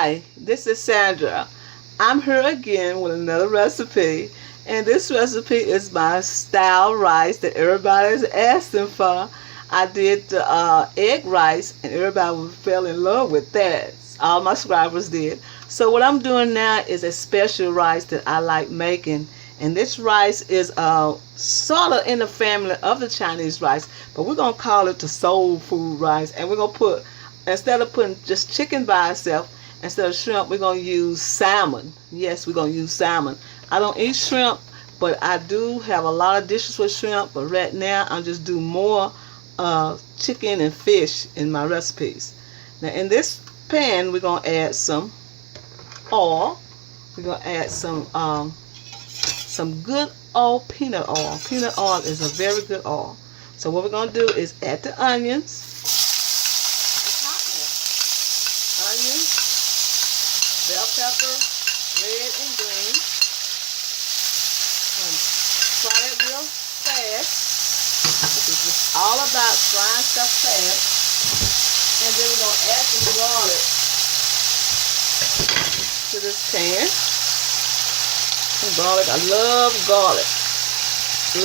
Hi, this is Sandra. I'm here again with another recipe, and this recipe is my style rice that everybody's asking for. I did the egg rice, and everybody fell in love with that. All my subscribers did. So what I'm doing now is a special rice that I like making, and this rice is sort of in the family of the Chinese rice, but we're gonna call it the soul food rice, and we're gonna put, instead of putting just chicken by itself, instead of shrimp, we're going to use salmon. Yes, we're going to use salmon. I don't eat shrimp, but I do have a lot of dishes with shrimp. But right now, I'm just do more chicken and fish in my recipes. Now, in this pan, we're going to add some oil. We're going to add some good old peanut oil. Peanut oil is a very good oil. So what we're going to do is add the onions. Bell pepper, red and green. Fry it real fast. This is just all about frying stuff fast. And then we're going to add some garlic to this pan. Some garlic. I love garlic.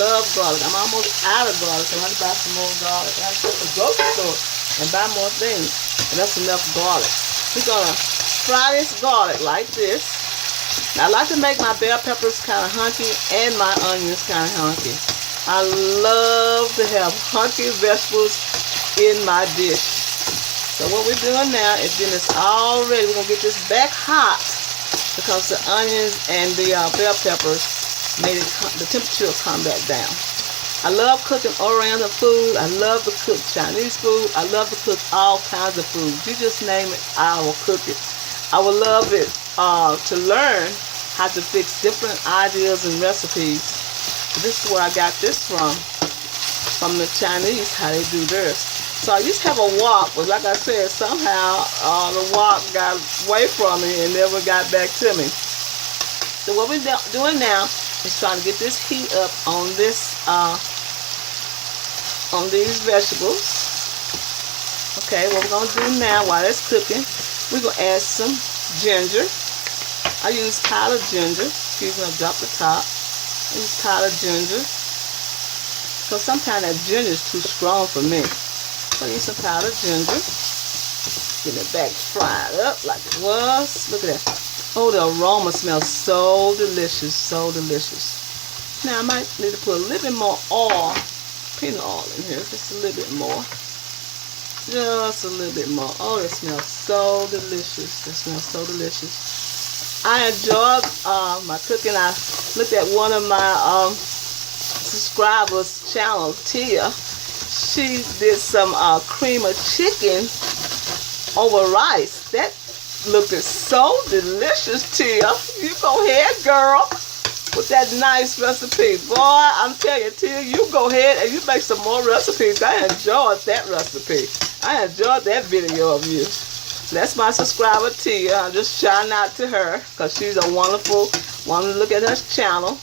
Love garlic. I'm almost out of garlic, so I have to buy some more garlic. I have to go to the grocery store and buy more things. And that's enough garlic. We're going to fry this garlic like this. Now, I like to make my bell peppers kind of hunky and my onions kind of hunky. I love to have hunky vegetables in my dish. So what we're doing now is getting this all ready. We're going to get this back hot because the onions and the bell peppers made it the temperature come back down. I love cooking Oriental food. I love to cook Chinese food. I love to cook all kinds of food. You just name it, I will cook it. I would love it to learn how to fix different ideas and recipes. This is where I got this from the Chinese, how they do theirs. So I used to have a wok, but like I said, somehow the wok got away from me and never got back to me. So what we're doing now is trying to get this heat up on this on these vegetables. Okay, what we're gonna do now while it's cooking, we're going to add some ginger. I use powdered ginger. Excuse me, I'll drop the top. I use powdered ginger. Because sometimes that ginger is too strong for me. So I use some powdered ginger. Get it back fried up like it was. Look at that. Oh, the aroma smells so delicious. So delicious. Now I might need to put a little bit more oil. Peanut oil in here. Just a little bit more. Just a little bit more. Oh, that smells so delicious. That smells so delicious. I enjoyed my cooking. I looked at one of my subscribers' channel, Tia. She did some cream of chicken over rice. That looked so delicious, Tia. You go ahead, girl, with that nice recipe. Boy, I'm telling you, Tia, you go ahead and you make some more recipes. I enjoyed that recipe. I enjoyed that video of you. That's my subscriber, Tia. I'm just shouting out to her because she's a wonderful one. To look at her channel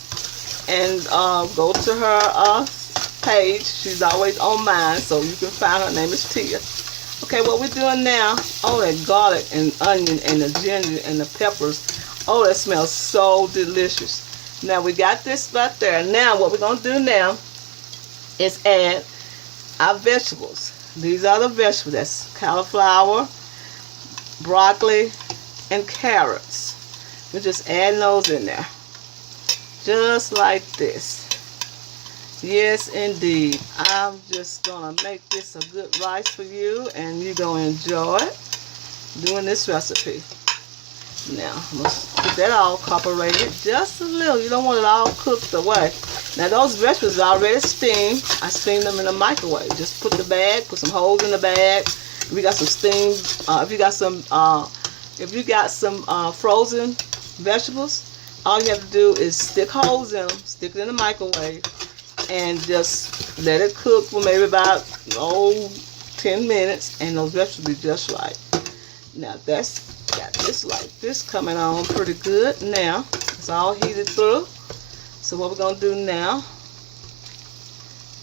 and go to her page. She's always on mine, so you can find her name is Tia. Okay, what we're doing now, oh, that garlic and onion and the ginger and the peppers. Oh, that smells so delicious. Now, we got this right there. Now, what we're going to do now is add our vegetables. These are the vegetables. That's cauliflower, broccoli, and carrots. We're just adding those in there. Just like this. Yes, indeed. I'm just going to make this a good rice for you, and you're going to enjoy it doing this recipe. Now, I'm going to get that all incorporated just a little. You don't want it all cooked away. Now, those vegetables are already steamed. I steamed them in the microwave. Just put the bag, put some holes in the bag. If you got some steamed, if you got some frozen vegetables, all you have to do is stick holes in them, stick it in the microwave, and just let it cook for maybe about 10 minutes, and those vegetables will be just right. Now, that's got this like this coming on pretty good. Now it's all heated through. So what we're going to do now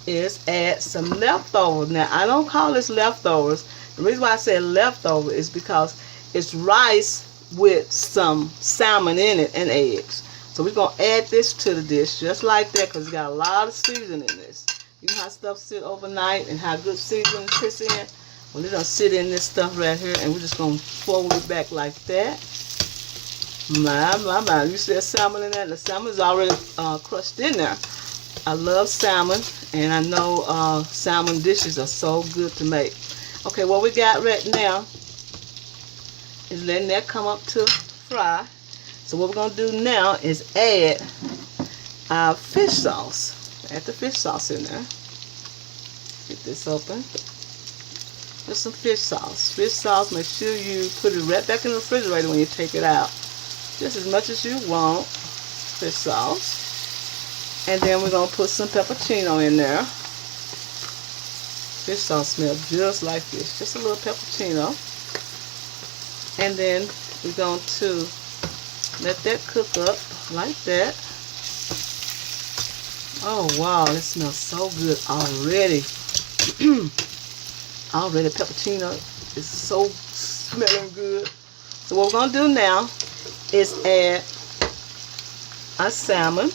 is add some leftovers. Now, I don't call this leftovers. The reason why I say leftover is because it's rice with some salmon in it and eggs. So we're going to add this to the dish just like that because it's got a lot of seasoning in this. You know how stuff sit overnight and how good seasoning sits in? Well, it don't sit in this stuff right here, and we're just going to fold it back like that. My. You see that salmon in there? The salmon is already crushed in there. I love salmon, and I know salmon dishes are so good to make. Okay, what we got right now is letting that come up to fry. So what we're going to do now is add our fish sauce. Add the fish sauce in there. Get this open. Just some fish sauce. Fish sauce, make sure you put it right back in the refrigerator when you take it out. Just as much as you want. Fish sauce. And then we're going to put some pepperino in there. Fish sauce smells just like fish. Just a little pepperino. And then we're going to let that cook up like that. Oh wow, it smells so good already. Already pepperino is so smelling good. So what we're going to do now is add our salmon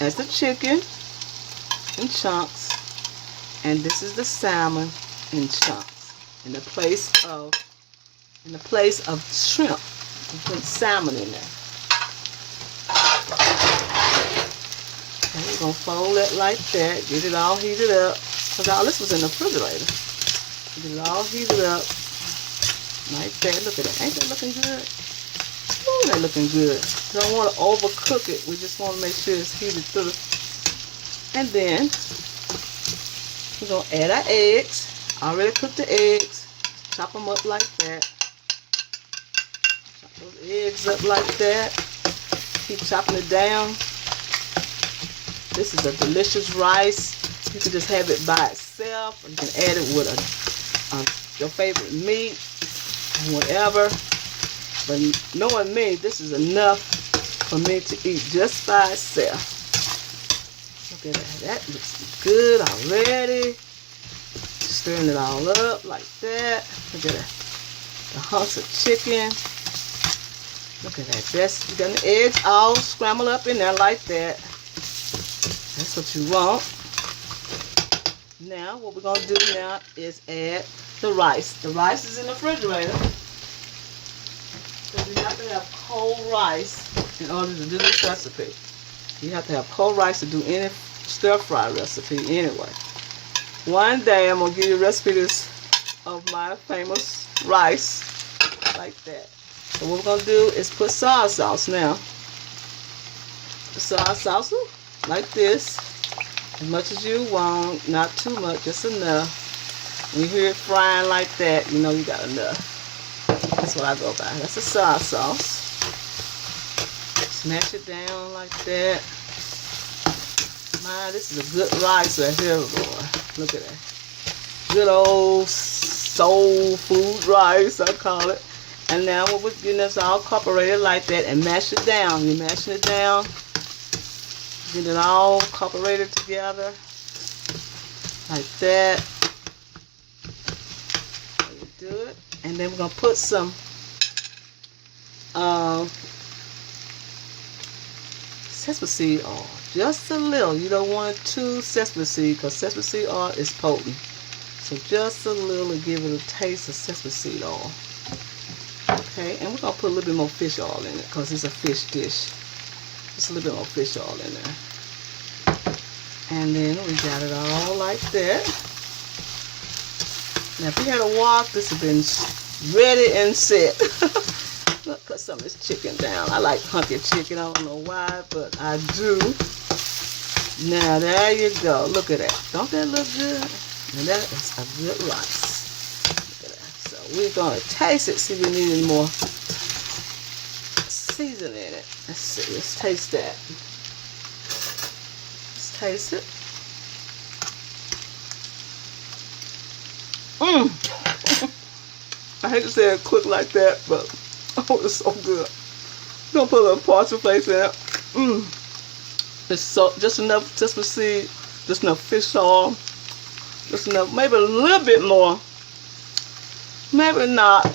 as the chicken in chunks, and this is the salmon in chunks in the place of shrimp. We put salmon in there. And we're going to fold it like that. Get it all heated up. Because all this was in the refrigerator. Get it all heated up. Like that. Look at that. Ain't that looking good? Ooh, that looking good. We don't want to overcook it. We just want to make sure it's heated through. And then we're going to add our eggs. Already cooked the eggs. Chop them up like that. Chop those eggs up like that. Keep chopping it down. This is a delicious rice. You can just have it by itself, or you can add it with your favorite meat, whatever. But knowing me, this is enough for me to eat just by itself. Look at that. That looks good already. Stirring it all up like that. Look at that. The hunks of chicken. Look at that. You got the eggs all scrambled up in there like that. That's what you want. Now, what we're going to do now is add the rice. The rice is in the refrigerator. So you have to have cold rice in order to do this recipe. You have to have cold rice to do any stir-fry recipe anyway. One day, I'm going to give you a recipe of my famous rice like that. So what we're going to do is put soy sauce now. The soy sauce like this. As much as you want, not too much, just enough. When you hear it frying like that, you know you got enough. That's what I go by. That's the soy sauce. Smash it down like that. Man, this is a good rice right here, boy. Look at that. Good old soul food rice, I call it. And now what we're getting this all incorporated like that and mash it down. You're mashing it down. Get it all incorporated together like that. So you do it, and then we're gonna put some sesame seed oil, just a little. You don't want too sesame seed because sesame seed oil is potent. So just a little to give it a taste of sesame seed oil. Okay, and we're gonna put a little bit more fish oil in it because it's a fish dish. Just a little bit more fish oil in there. And then we got it all like that. Now if you had a wok, this would have been ready and set. Look, cut some of this chicken down. I like hunky chicken. I don't know why, but I do. Now there you go. Look at that. Don't that look good? And that is a good rice. Look at that. So we're going to taste it, see if we need any more seasoning in it. Let's see. Let's taste that. Let's taste it. I hate to say it quick like that, but oh, it's so good. I'm gonna put a little parsley flakes in it. It's so just enough sesame seed, just enough fish oil, just enough, maybe a little bit more, maybe not.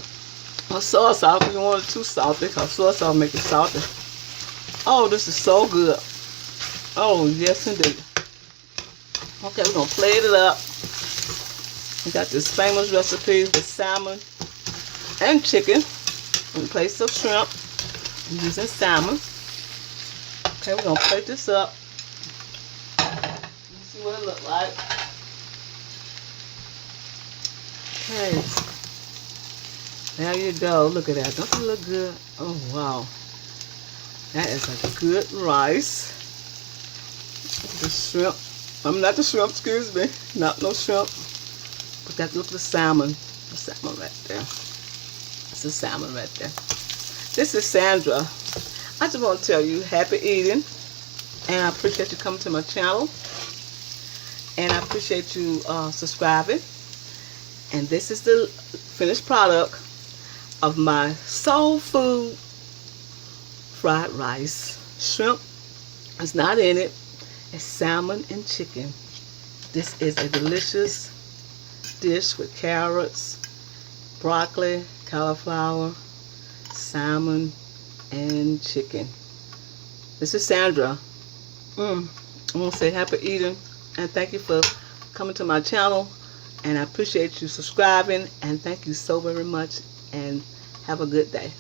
or soy sauce if you want it too salty, because soy sauce make it salty. Oh, this is so good. Oh, yes indeed. Okay, we're going to plate it up. We got this famous recipe with salmon and chicken in place of shrimp. I'm using salmon. Okay, we're going to plate this up. Let's see what it looks like. Okay. There you go. Look at that. Don't it look good? Oh, wow. That is a good rice. The shrimp. I'm not the shrimp, excuse me. Not no shrimp. But that look the salmon. The salmon right there. It's the salmon right there. This is Sandra. I just want to tell you happy eating. And I appreciate you coming to my channel. And I appreciate you subscribing. And this is the finished product of my soul food fried rice. Shrimp is not in it. It's salmon and chicken. This is a delicious dish with carrots, broccoli, cauliflower, salmon, and chicken. This is Sandra. I want to say happy eating and thank you for coming to my channel, and I appreciate you subscribing, and thank you so very much, and have a good day.